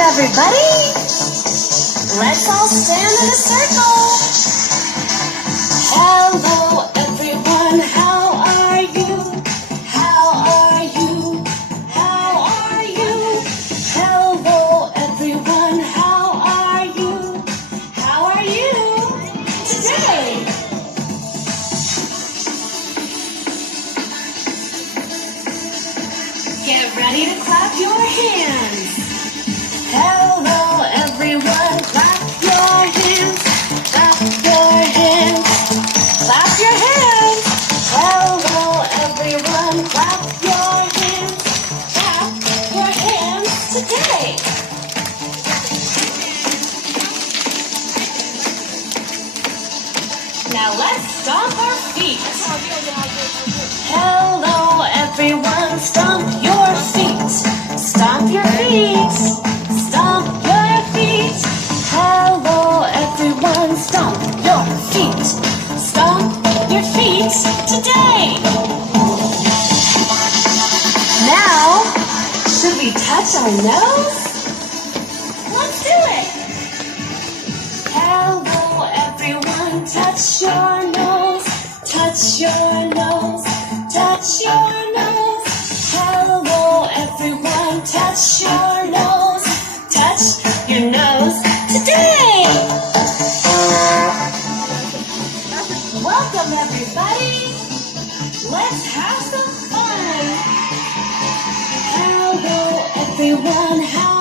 everybody. Let's all stand in a circle. Hello, everyone. How are you? How are you? How are you? Hello, everyone. How are you? How are you today? Get ready to clap your hands. Hello, everyone. Clap your hands. Clap your hands. Clap your hands. Hello, everyone. Clap your hands. Clap your hands today. Now let's stomp our feet. Hello, everyone. Stomp your feet. Stomp your feet. Stomp your feet. Hello, everyone. Stomp your feet. Stomp your feet today. Now, should we touch our nose? Let's do it. Hello, everyone. Touch your nose. Touch your nose. Touch your nose. Hello, everyone. Touch your nose. Touch your nose today. Welcome, everybody. Let's have some fun. Hello, everyone. How